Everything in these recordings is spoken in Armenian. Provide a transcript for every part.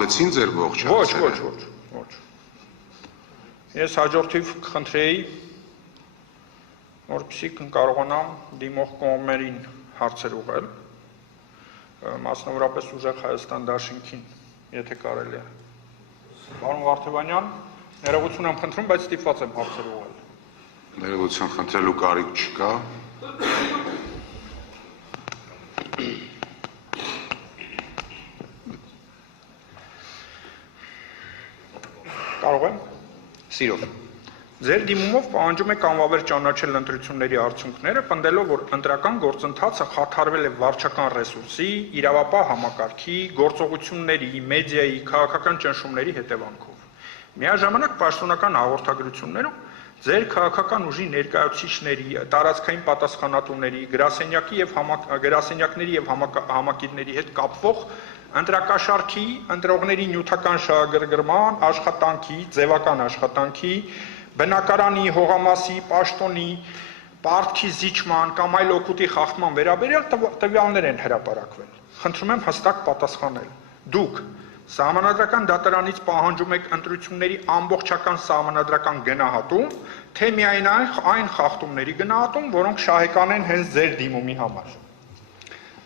Բացին ձեր ողջ Ոչ։ Ես հաջորդիվ կխնդրեի, որպեսզի կարողանամ դիմող կողմերին հարցեր ուղղել, մասնավորապես ուժեղ Հայաստան դաշինքին, եթե կարելի է։ Պարոն Վարդևանյան, ներողություն եմ խնդրում, բայց ստիպված եմ հարցեր ուղղել։ Ներողություն խնդրելու կարիք չկա։ Կարող եմ։ Սիրով։ Ձեր դիմումով պահանջում եք անվավեր ճանաչել ընտրությունների արդյունքները, պնդելով, որ ընտրական գործընթացը խաթարվել է վարչական ռեսուրսի, իրավապահ համակարգի, գործողությունների, մեդիայի, քաղաքական ճնշումների հետևանքով։ Միաժամանակ պաշտոնական հաղորդագրություններում ձեր քաղաքական ուժի ներկայացուցիչների, տարածքային պատասխանատուների, գրասենյակների եւ համակիրների հետ կապվող ընտրակաշառքի, ընտրողների նյութական շահագրգռման, աշխատանքի, ձևական աշխատանքի, բնակարանի, հողամասի, պաշտոնի, պարտքի զիջման կամ այլ օգուտի խախտման վերաբերյալ տվյալներ են հրապարակվել։ Խնդրում եմ հստակ պատասխանել։ Դուք Սահմանադրական դատարանից պահանջում եք ընտրությունների ամբողջական սահմանադրական գնահատում, թե միայն այն խախտումների գնահատում, որոնք շահեկան են հենց ձեր դիմումի համար։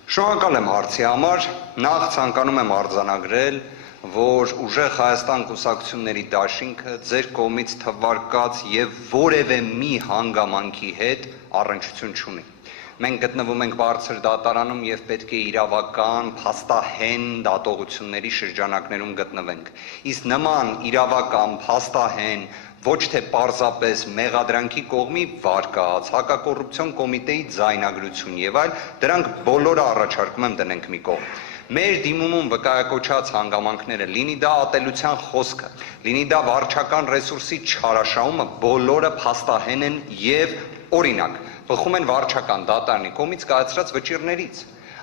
Շնորհակալ եմ հարցի համար, նախ ցանկանում եմ արձանագրել, որ ուժեղ Հայաստան կուսակցությունների դաշինքը ձեր կողմից թվարկած եւ որևէ մի հանգամանքի հետ առնչություն չունի։ Մենք գտնվում ենք բարձր դատարանում եւ պետք է իրավական, փաստահեն դատողությունների շրջանակներում գտնվենք։ Իսկ նման իրավական, փաստահեն, ոչ թե պարզապես մեղադրանքի կողմի վարկած, հակակոռուպցիոն կոմիտեի ձայնագրություն եւ այլ, դրանք բոլորը առաջարկում եմ դնենք մի կողմ։ Մեր դիմումում վկայակոչած հանգամանքները, լինի դա ատելության խոսքը, լինի դա վարչական ռեսուրսի չարաշահումը, բոլորը փաստահեն են եւ օրինակ բխում են վարչական դատարանի կողմից կայացրած վճիռներից։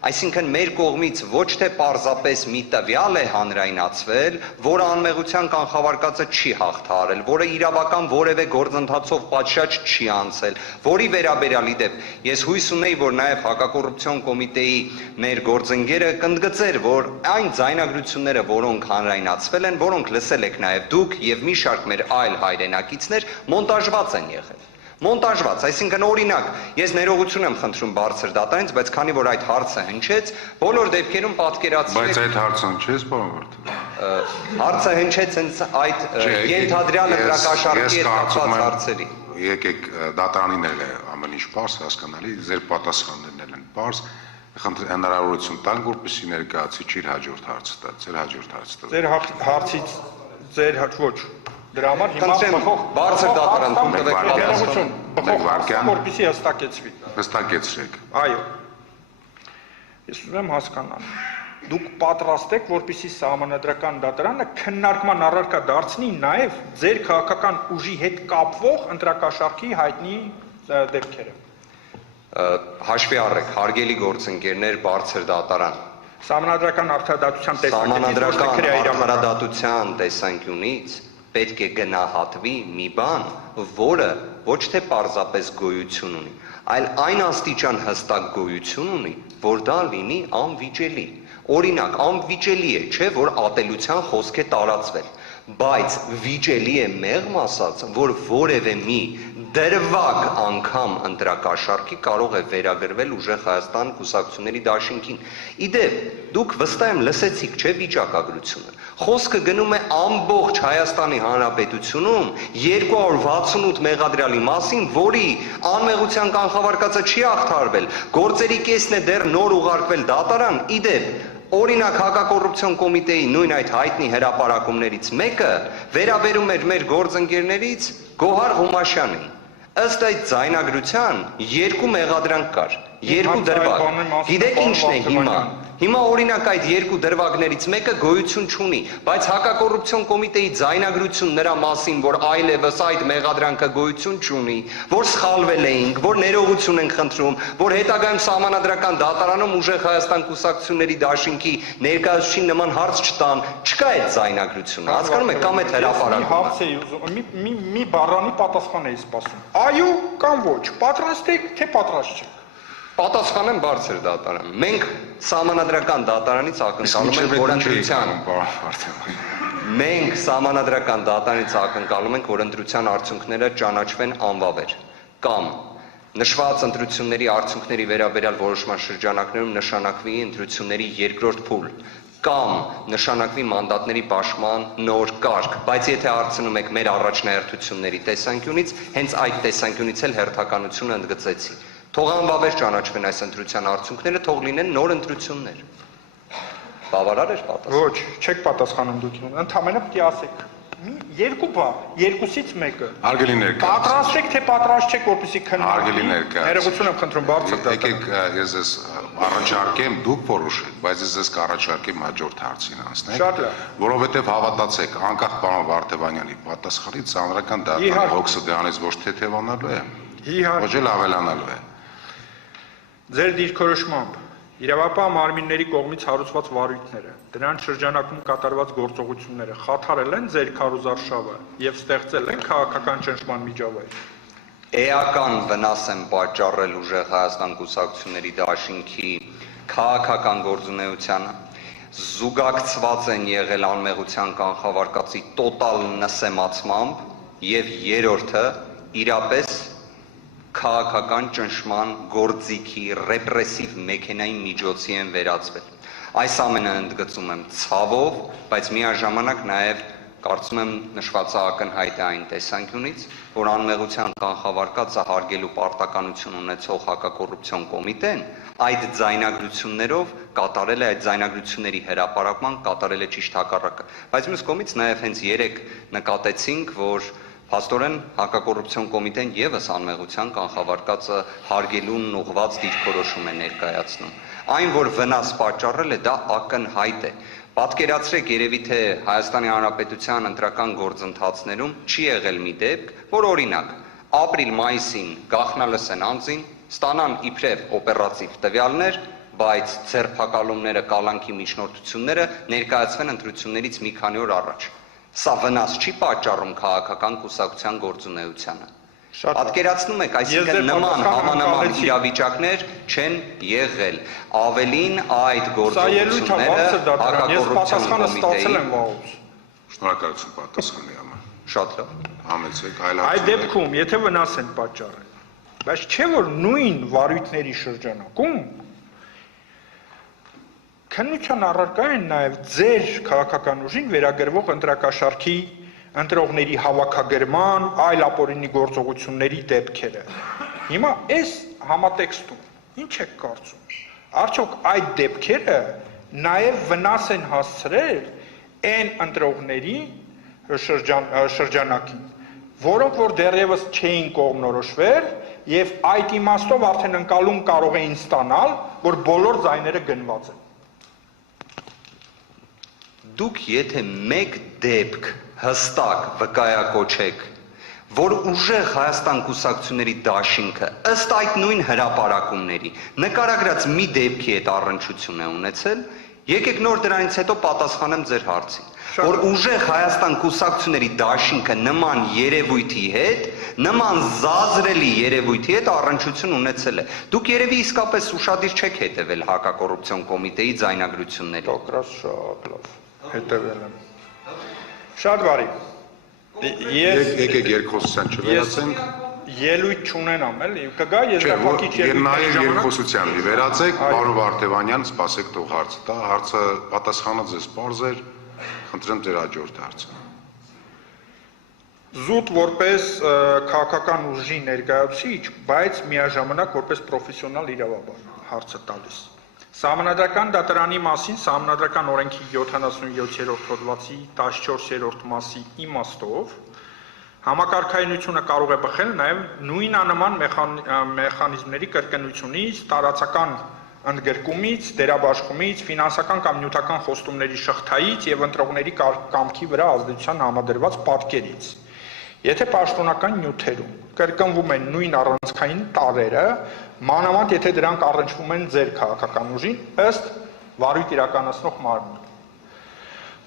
Այսինքն մեր կողմից ոչ թե պարզապես մի տվյալ է հանրայնացվել, որը անմեղության կանխավարկածը չի հաղթահարել, որը իրավական որևէ գործընթացով պատշաճ չի անցել, որի վերաբերյալ իդեպ ես հույս ունեի, որ նաև հակակոռուպցիոն կոմիտեի մեր գործընկերը կընդգծեր, որ այն ձայնագրությունները, որոնք հանրայնացվել են, որոնք լսել եք նաև դուք եւ մի շարք մեր այլ հայրենակիցներ, մոնտաժված են եղել։ Մոնտաժված, այսինքն օրինակ, ես ներողություն եմ խնդրում բարձր դատարանից, բայց քանի որ այդ հարցը հնչեց, բոլոր դեպքերում պատկերացրեք։ Բայց այդ հարցը հնչեց, պարոն Վարդևյան։ Հարցը հնչեց հենց այդ ենթադրյալ ընտրակաշառքի հետ կապված հարցերի։ Եկեք դատարանին էլ է ամեն ինչ պարզ հասկանալի, ձեր պատասխաններն են պարզ, հնարավորություն տանք, որպեսզի ներկայացուցիչ իր հաջորդ հարցը տա, ձեր հաջորդ հարցը տա։ Ձեր հարցից ձեր ոչ Դրա համար հիմա բարձր դատարան տվեք պատասխան, որպեսզի հստակեցվի։ Հստակեցրեք։ Այո։ Ես ուզում եմ հասկանալ։ Դուք պատրաստ եք, որպեսզի սահմանադրական դատարանը քննարկման առարկա դարձնի նաև ձեր քաղաքական ուժի հետ կապվող ընտրակաշառքի հայտնի դեպքերը։ Հաշվի առեք, հարգելի գործընկերներ, բարձր դատարան։ Սահմանադրական արդարադատության տեսանկյունից պետք է գնահատվի մի բան, որը ոչ թե պարզապես գոյություն ունի, այլ այն աստիճան հստակ գոյություն ունի, որ դա լինի անվիճելի։ Օրինակ, անվիճելի է, չէ, որ ատելության խոսք է տարածվել, բայց վիճելի է մեղմ ասած, որ որևէ մի դրվագ անգամ ընտրակաշառքի կարող է վերագրվել ուժեղ Հայաստան կուսակցությունների դաշինքին։ Իդեպ, դուք վստահ եմ լսեցիք, չէ, վիճակագրությունը։ Խոսքը գնում է ամբողջ Հայաստանի Հանրապետությունում 268 մեղադրյալի մասին, որի անմեղության կանխավարկածը չի հաղթահարվել, գործերի կեսն է դեռ նոր ուղարկվել դատարան, իդեպ, օրինակ հակակոռուպցիոն կոմիտեի նույն այդ հայտնի հրապարակումներից մեկը վերաբերում էր մեր գործընկերներից Գոհար Ղումաշյանին։ Ըստ այդ ձայնագրության երկու մեղադրանք կար, երկու դրվագ։ Գիտեք ինչն է հիմա։ Հիմա օրինակ այդ երկու դրվագներից մեկը գոյություն չունի, բայց հակակոռուպցիոն կոմիտեի ձայնագրություն նրա մասին, որ այլևս այդ մեղադրանքը գոյություն չունի, որ սխալվել էինք, որ ներողություն ենք խնդրում, որ հետագայում սահմանադրական դատարանում ուժեղ Հայաստան կուսակցությունների դաշինքի ներկայացուցիչին նման հարց չտան, չկա այդ ձայնագրությունը, հասկանում եք, կամ այդ հրապարակումը։ Մի բառանի պատասխան էի սպասում։ Այո կամ ոչ, պատրաստ եք, թե պատրաստ չեք։ Պատասխանեմ բարձր դատարան։ Մենք սահմանադրական դատարանից ակնկալում ենք, որ ընտրության արդյունքները ճանաչվեն անվավեր, կամ նշված ընտրությունների արդյունքների վերաբերյալ որոշման շրջանակներում նշանակվի ընտրությունների երկրորդ փուլ, կամ նշանակվի մանդատների պաշտման նոր կարգ, բայց եթե հարցնում եք մեր առաջնահերթությունների տեսանկյունից, հենց այդ տեսանկյունից էլ հերթականությունը ընդգծեցի։ Թող անվավեր ճանաչվեն այս ընտրության արդյունքները, թող լինեն նոր ընտրություններ։ Բավարար էր պատասխան։ Ոչ, չեք պատասխանում դուք։ Ընդհանրապես պետք է ասեք։ Երկու բան, երկուսից մեկը։ Հարգելի ներկայացուցիչ։ Պատրաստ եք, թե պատրաստ չեք, որպեսզի քննարկվի։ Հարգելի ներկայացուցիչ։ Ներողություն եմ խնդրում, բարձր դատան։ Եկեք ես ես առաջարկեմ դուք որոշեք, բայց ես ես կառաջարկեմ հաջորդ հարցին անցնել։ Շատ լավ։ Որովհետև հավատացեք, անկախ պարոն Վարդևանյանի պատասխանից ծանրական դատարան հոգսը դրանից ոչ թեթևանալու է, ոչ էլ ավելանալու է։ Ձեր դիրքորոշմամբ իրավապահ մարմինների կողմից հարուցված վարույթները, դրանց շրջանակում կատարված գործողությունները խաթարել են ձեր քարոզարշավը եւ ստեղծել են քաղաքական ճնշման միջավայր։ Էական վնաս են պատճառել ուժեղ Հայաստան կուսակցությունների դաշինքի քաղաքական գործունեությանը, զուգակցված են եղել անմեղության կանխավարկածի տոտալ նսեմացմամբ եւ երրորդը իրապես քաղաքական ճնշման գործիքի ռեպրեսիվ մեքենայի միջոցի են վերածվել։ Այս ամենը ընդգծում եմ ցավով, բայց միաժամանակ նաև կարծում եմ նշվածը ակնհայտ է այն տեսանկյունից, որ անմեղության կանխավարկածը հարգելու պարտականություն ունեցող հակակոռուպցիոն կոմիտեն այդ ձայնագրություններով կատարել է այդ ձայնագրությունների հրապարակման կատարել է ճիշտ հակառակը։ Բայց մյուս կողմից նաև հենց երեք նկատեցինք, որ Փաստորեն հակակոռուպցիոն կոմիտեն եւս անմեղության կանխավարկածը հարգելուն ուղղված դիրքորոշում է ներկայացնում։ Այն, որ վնաս պատճառել է, դա ակնհայտ է։ Պատկերացրեք երևի թե Հայաստանի Հանրապետության ընտրական գործընթացներում չի եղել մի դեպք, որ օրինակ ապրիլ-մայիսին գաղտնալսեն անձին, ստանան իբրև օպերատիվ տվյալներ, բայց ձերբակալումները, կալանքի միջնորդությունները ներկայացվեն ընտրություններից մի քանի օր առաջ։ Սա վնաս չի պատճառում քաղաքական կուսակցության գործունեությանը։ Պատկերացնում եք, այսինքն նման համանման իրավիճակներ չեն եղել։ Ավելին այդ գործողությունները հակակոռուպցիոն կոմիտեի։ Շնորհակալություն պատասխանի համար։ Շատ լավ։ Համեցեք, այլ Այդ դեպքում, եթե վնաս են պատճառել, բայց չէ որ նույն վարույթների շրջանակում քննության առարկա են նաև ձեր քաղաքական ուժին վերագրվող ընտրակաշարքի ընտրողների հավաքագրման, այլ ապօրինի գործողությունների դեպքերը։ Հիմա այս համատեքստում ինչ եք կարծում։ Արդյոք այդ դեպքերը նաև վնաս են հասցրել այն ընտրողների շրջանակին, որոնք որ դեռևս չէին կողմնորոշվել եւ այդ իմաստով արդեն ընկալում կարող էին ստանալ, որ բոլոր ձայները գնված են։ Դուք եթե մեկ դեպք հստակ վկայակոչեք, որ ուժեղ Հայաստան կուսակցությունների դաշինքը ըստ այդ նույն հրապարակումների նկարագրած մի դեպքի հետ առնչություն է ունեցել, եկեք նոր դրանից հետո պատասխանեմ ձեր հարցին, որ ուժեղ Հայաստան կուսակցությունների դաշինքը նման երևույթի հետ, նման զազրելի երևույթի հետ առնչություն ունեցել է։ Դուք երևի իսկապես ուշադիր չեք հետևել հակակոռուպցիոն կոմիտեի ձայնագրություններին։ Տոկրաս շատ լավ։ Հետևել եմ։ Շատ բարի։ Եկեք երկխոսության չվերացենք։ Ելույթ չունենամ, էլի, կգա եզրափակիչ ելույթ։ Նաև երկխոսության մի վերացեք, պարոն Վարդևանյան, սպասեք թող հարցը տա, հարցը պատասխանը ձեզ պարզ էր, խնդրեմ ձեր հաջորդ հարցը։ Զուտ որպես քաղաքական ուժի ներկայացուցիչ, բայց միաժամանակ որպես պրոֆեսիոնալ իրավաբան հարցը տալիս։ Սահմանադրական դատարանի մասին Սահմանադրական օրենքի 77-րդ հոդվածի 14-րդ մասի իմաստով համակարգայնությունը կարող է բխել նաև նույնանման մեխանիզմների կրկնությունից, տարածական ընդգրկումից, դերաբաշխումից, ֆինանսական կամ նյութական խոստումների շղթայից եւ ընտրողների կամքի վրա ազդեցության համադրված պատկերից։ Եթե պաշտոնական նյութերում կրկնվում են նույն առանցքային տարրերը, մանավանդ եթե դրանք առնչվում են ձեր քաղաքական ուժին, ըստ վարույթ իրականացնող մարմնի։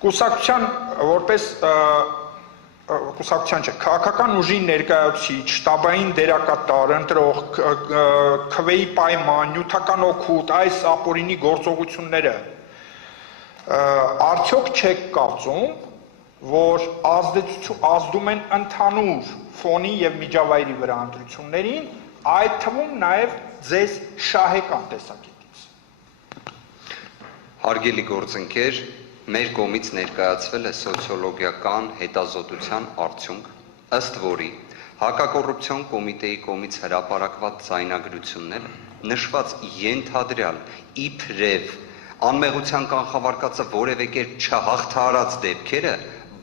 Կուսակցության որպես կուսակցության չէ, քաղաքական ուժի ներկայացուցիչ, շտաբային դերակատար, ընտրող, քվեի պայման, նյութական օգուտ, այս ապօրինի գործողությունները արդյոք չեք կարծում, որ ազդում են ընդհանուր ֆոնի եւ միջավայրի վրա ընտրություններին, այդ թվում նաեւ ձեզ շահեկան տեսակետից։ Հարգելի գործընկեր, մեր կողմից ներկայացվել է սոցիոլոգիական հետազոտության արդյունք, ըստ որի հակակոռուպցիոն կոմիտեի կողմից հրապարակված ձայնագրությունները նշված ենթադրյալ իբրև անմեղության կանխավարկածը որևէ կերպ չհաղթահարած դեպքերը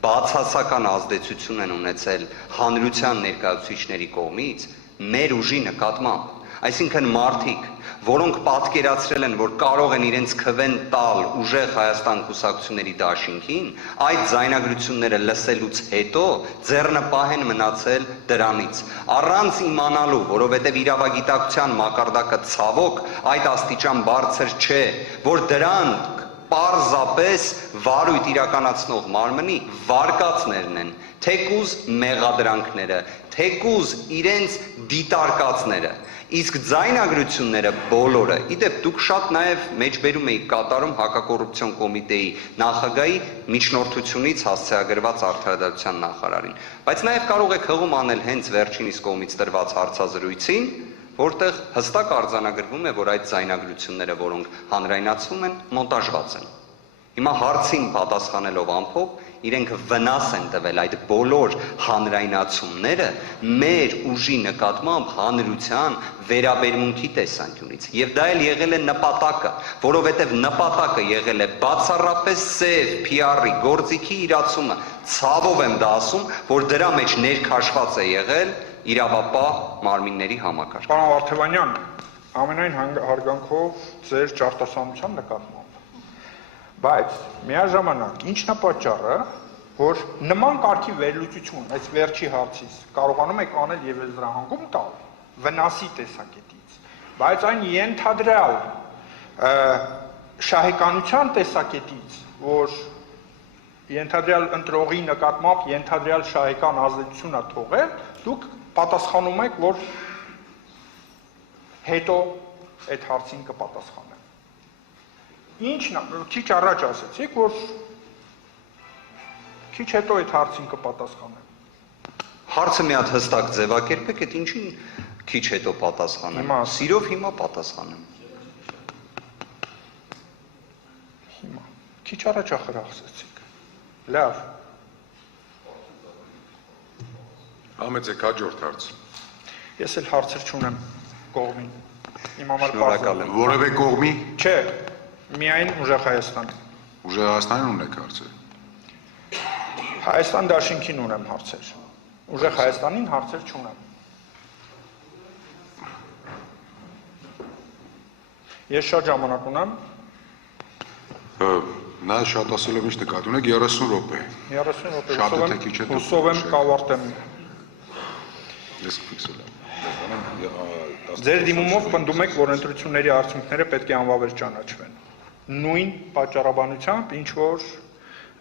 բացասական ազդեցություն են ունեցել հանրության ներկայացուցիչների կողմից մեր ուժի նկատմամբ, այսինքն մարդիկ, որոնք պատկերացրել են, որ կարող են իրենց քվեն տալ ուժեղ Հայաստան կուսակցությունների դաշինքին, այդ ձայնագրությունները լսելուց հետո ձեռնպահ են մնացել դրանից, առանց իմանալու, որովհետև իրավագիտակցության մակարդակը ցավոք այդ աստիճան բարձր չէ, որ դրանք պարզապես վարույթ իրականացնող մարմնի վարկածներն են, թեկուզ մեղադրանքները, թեկուզ իրենց դիտարկածները, իսկ ձայնագրությունները բոլորը, իդեպ դուք շատ նաև մեջբերում էիք կատարում հակակոռուպցիոն կոմիտեի նախագահի միջնորդությունից հասցեագրված արդարադատության նախարարին, բայց նաև կարող եք հղում անել հենց վերջինիս կողմից տրված հարցազրույցին, որտեղ հստակ արձանագրվում է, որ այդ ձայնագրությունները, որոնք հանրայնացվում են, մոնտաժված են։ Հիմա հարցին պատասխանելով ամփոփ, իրենք վնաս են տվել այդ բոլոր հանրայնացումները մեր ուժի նկատմամբ հանրության վերաբերմունքի տեսանկյունից։ Եվ դա էլ եղել է նպատակը, որովհետև նպատակը եղել է բացառապես սև PR-ի գործիքի իրացումը։ Ցավով եմ դա ասում, որ դրա մեջ ներքաշված է եղել իրավապահ մարմինների համակարգ։ Պարոն Վարդևանյան, ամենայն հարգանքով ձեր ճարտասանության նկատմամբ, բայց միաժամանակ ինչն է պատճառը, որ նման կարգի վերլուծություն այս վերջի հարցից կարողանում եք անել եւ դրա հանգում տալ վնասի տեսակետից, բայց այն ենթադրյալ շահեկանության տեսակետից, որ ենթադրյալ ընտրողի նկատմամբ ենթադրյալ շահեկան ազդեցություն է թողել, դուք պատասխանում եք, որ հետո այդ հարցին կպատասխանեմ։ Ինչն է, քիչ առաջ ասեցիք, որ քիչ հետո այդ հարցին կպատասխանեմ։ Հարցը մի հատ հստակ ձևակերպեք, այդ ինչին քիչ հետո պատասխանեմ։ Սիրով հիմա պատասխանեմ։ Հիմա քիչ առաջ ախրախսեցիք։ Լավ։ Համեցեք հաջորդ հարց։ Ես էլ հարցեր չունեմ կողմին։ Իմ համար Շնորհակալ եմ։ Որևէ կողմի։ Չէ, միայն ուժեղ Հայաստան։ Ուժեղ Հայաստանին ունեք հարցեր։ Հայաստան դաշինքին ունեմ հարցեր։ Ուժեղ Հայաստանին հարցեր չունեմ։ Ես շատ ժամանակ ունեմ։ Նա շատ ասելով ինչ նկատի ունեք 30 րոպե։ 30 րոպե։ Շատը թե քիչ է։ Հուսով եմ կավարտեմ։ Ես ֆիքսել եմ։ Ձեր դիմումով պնդում եք, որ ընտրությունների արդյունքները պետք է անվավեր ճանաչվեն։ Նույն պատճառաբանությամբ, ինչ որ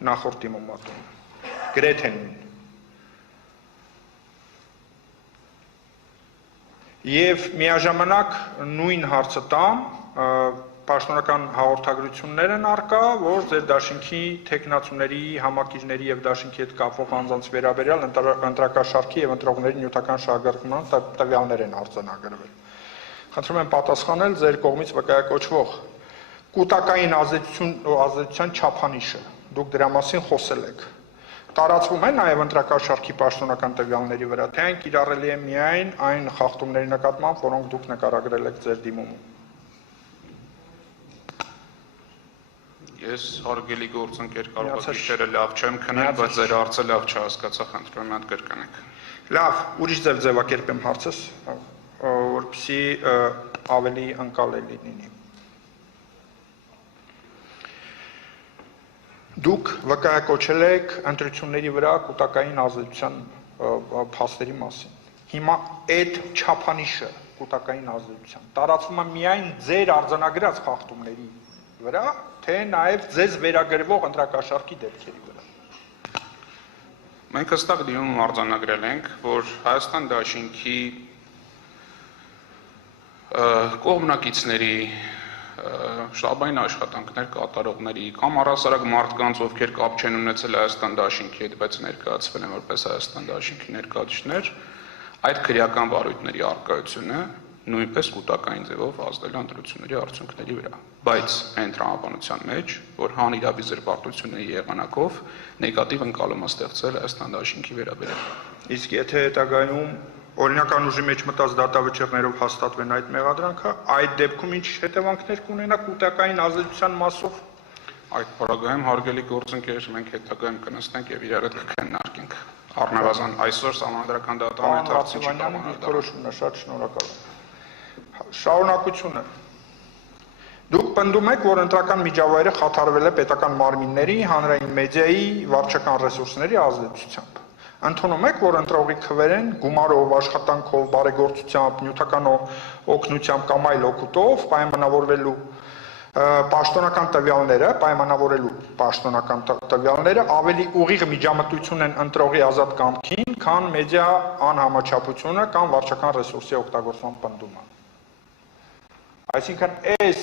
նախորդ դիմումատում։ Գրեթե նույն։ Եվ միաժամանակ նույն հարցը տամ, պաշտոնական հաղորդագրություններ են առկա, որ ձեր դաշինքի թեկնածուների, համակիրների եւ դաշինքի հետ կապվող անձանց վերաբերյալ ընտրակաշարքի եւ ընտրողների նյութական շահագրգռման տվյալներ են արձանագրվել։ Խնդրում եմ պատասխանել ձեր կողմից վկայակոչվող կൂട്ടակային ազդեցության չափանիշը։ Դուք դրա մասին խոսել եք։ Տարածվում է նաև ընտրակաշարքի պաշտոնական տվյալների վրա, թե այն կիրառելի է միայն այն խախտումների նկատմամբ, որոնք դուք նկարագրել եք ձեր դիմումում։ Ես հարգելի գործընկեր կարող եք գիշերը լավ չեմ քնել, բայց ձեր հարցը լավ չհասկացա, խնդրում եմ հատ կրկնեք։ Լավ, ուրիշ ձևակերպեմ հարցս, որպեսզի ավելի ընկալելի լինի։ Դուք վկայակոչել եք ընտրությունների վրա կൂട്ടակային ազդեցության փաստերի մասին։ Հիմա այդ չափանիշը կൂട്ടակային ազդեցության տարածվում է միայն ձեր արձանագրած խախտումների վրա, թե նաև ձեզ վերագրվող ընտրակաշարքի դեպքերի վրա։ Մենք հստակ դիմում արձանագրել ենք, որ Հայաստան դաշինքի կողմնակիցների շտաբային աշխատանքներ կատարողների կամ առհասարակ մարդկանց, ովքեր կապ չեն ունեցել Հայաստան դաշինքի հետ, բայց ներկայացվել են որպես Հայաստան դաշինքի ներկայացուցիչներ, այդ քրեական վարույթների առկայությունը նույնպես կൂട്ടակային ձևով ազդել է ընտրությունների արդյունքների վրա, բայց այն տրամաբանության մեջ, որ հանիրավի զրպարտությունների եղանակով նեգատիվ ընկալում է ստեղծել Հայաստան դաշինքի վերաբերյալ։ Իսկ եթե հետագայում օրինական ուժի մեջ մտած դատավճիռներով հաստատվեն այդ մեղադրանքը, այդ դեպքում ինչ հետևանքներ կունենա կൂട്ടակային ազդեցության մասով։ Այդ պարագայում հարգելի գործընկեր, մենք հետագայում կնստենք եւ իրար հետ կքննարկենք։ Առնվազն այսօր Սահմանադրական դատարանի Հովհաննիսյանի դիրքորոշումն է, շատ շնորհակալ եմ։ Շարունակությունը։ Դուք պնդում եք, որ ընտրական միջավայրը խաթարվել է պետական մարմինների, հանրային մեդիայի, վարչական ռեսուրսների ազդեցությամբ։ Ընդունում եք, որ ընտրողի քվերեն գումարով, աշխատանքով, բարեգործությամբ, նյութական օգնությամբ կամ այլ օգուտով պայմանավորվելու պաշտոնական տվյալները ավելի ուղիղ միջամտություն են ընտրողի ազատ կամքին, քան մեդիա անհամաչափությունը կամ վարչական ռեսուրսի օգտագործման պնդումը։ Այսինքն այս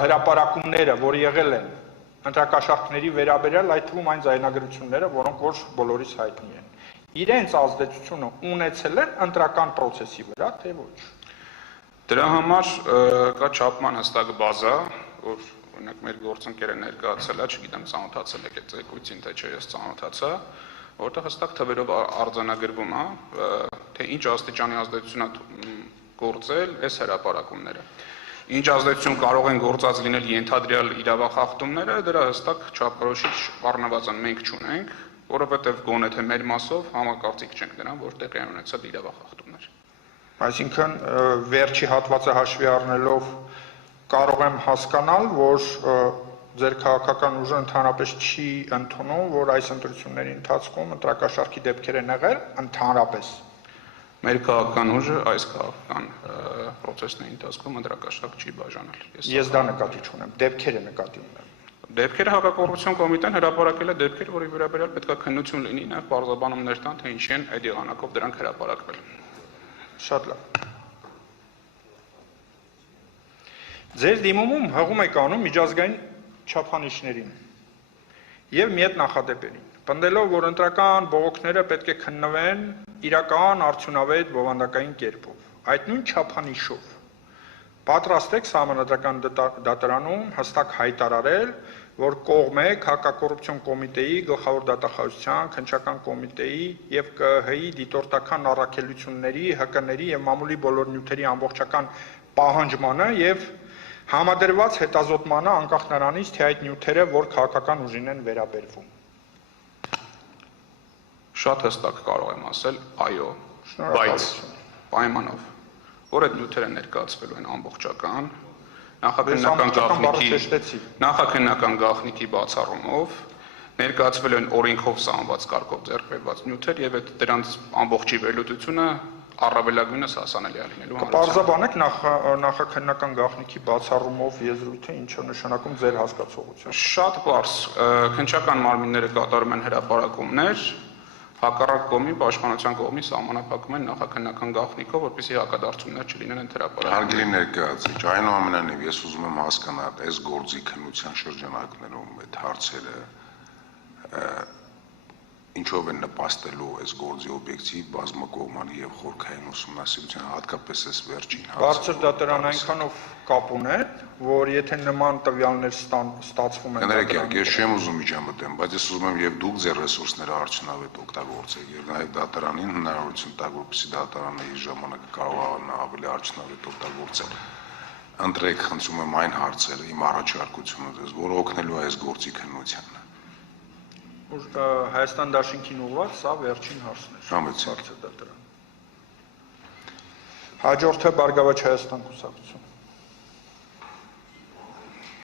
հրապարակումները, որ եղել են ընտրակաշառքների վերաբերյալ, այդ թվում այն ձայնագրությունները, որոնք ոչ բոլորիս հայտնի են, իրենց ազդեցությունը ունեցել են ընտրական process-ի վրա, թե ոչ։ Դրա համար կա չափման հստակ բազա, որ օրինակ մեր գործընկերը ներկայացել է, չգիտեմ ծանոթացել եք այդ զեկույցին, թե չէ ես ծանոթացա, որտեղ հստակ թվերով արձանագրվում է, թե ինչ աստիճանի ազդեցություն է գործել այս հրապարակումները։ Ինչ ազդեցություն կարող են գործած լինել ենթադրյալ իրավախախտումները, դրա հստակ չափորոշիչ առնվազն մենք չունենք, որովհետև գոնե թե մեր մասով համակարծիք չենք նրան, որ տեղի են ունեցել իրավախախտումներ։ Այսինքն վերջի հատվածը հաշվի առնելով կարող եմ հասկանալ, որ ձեր քաղաքական ուժը ընդհանրապես չի ընդունում, որ այս ընտրությունների ընթացքում ընտրակաշառքի դեպքեր են եղել ընդհանրապես։ Մեր քաղաքական ուժը այս քաղաքական process-ների ընթացքում ընտրակաշառք չի բաժանել։ Ես դա նկատի չունեմ, դեպքերը նկատի ունեմ։ Դեպքերը հակակոռուպցիոն կոմիտեն հրապարակել է դեպքեր, որի վերաբերյալ պետք է քննություն լինի, նաև բարձրաբանումներ տան, թե ինչի են այդ եղանակով դրանք հրապարակվել։ Շատ լավ։ Ձեր դիմումում հղում եք անում միջազգային չափանիշներին եւ մի հետ նախադեպերին, պնդելով, որ ընտրական բողոքները պետք է քննվեն իրական արդյունավետ բովանդակային կերպով, այդ նույն չափանիշով։ Պատրաստ եք Սահմանադրական դատարանում հստակ հայտարարել, որ կողմ եք հակակոռուպցիոն կոմիտեի, գլխավոր դատախազության, քննչական կոմիտեի եւ ԿՀ-ի դիտորդական առաքելությունների, ՀԿ-ների եւ մամուլի բոլոր նյութերի ամբողջական պահանջմանը եւ համադրված հետազոտմանը անկախ նրանից, թե այդ նյութերը որ քաղաքական ուժին են վերաբերվում։ Շատ հստակ կարող եմ ասել, այո, բայց պայմանով, որ այդ նյութերը ներկայացվելու են ամբողջական, նախաքննական գաղտնիքի բացառումով, ներկայացվելու են օրենքով սահմանված կարգով ձեռք բերված նյութեր եւ այդ դրանց ամբողջի վերլուծությունը առավելագույնս հասանելի է լինելու։ Կպարզաբանեք նախաքննական գաղտնիքի բացառումով եզրույթը ինչ է նշանակում ձեր հասկացողությամբ։ Շատ բարձ, քննչական մարմինները կատարում են հրապարակումներ, հակառակ կողմի պաշտպանության կողմի սահմանափակում են նախաքննական գաղտնիքով, որպեսզի հակադարձումներ չլինեն այդ հրապարակումներում։ Հարգելի ներկայացուցիչ, այնուամենայնիվ ես ուզում եմ հասկանալ այս գործի քննության շրջանակներում այդ հարցերը ինչով են նպաստելու այս գործի օբյեկտիվ բազմակողմանի եւ խորքային ուսումնասիրության, հատկապես այս վերջին հարցը։ Բարձր դատարան այնքանով կապ ունեն, որ եթե նման տվյալներ ստացվում են։ Ներեկեք, ես չեմ ուզում միջամտեմ, բայց ես ուզում եմ եւ դուք ձեր ռեսուրսները արդյունավետ օգտագործեք եւ նաեւ դատարանին հնարավորություն տաք, որպեսզի դատարանը իր ժամանակը կարողանա ավելի արդյունավետ օգտագործել։ Ընտրեք, խնդրում եմ այն հարցերը, իմ առաջարկությունը դες, որ օգնելու է այս գործի քննությանը։ Հայաստան դաշինքին ուղղված սա վերջին հարցն է։ Համեցեք։ Հաջորդը Բարգավաճ Հայաստան կուսակցություն։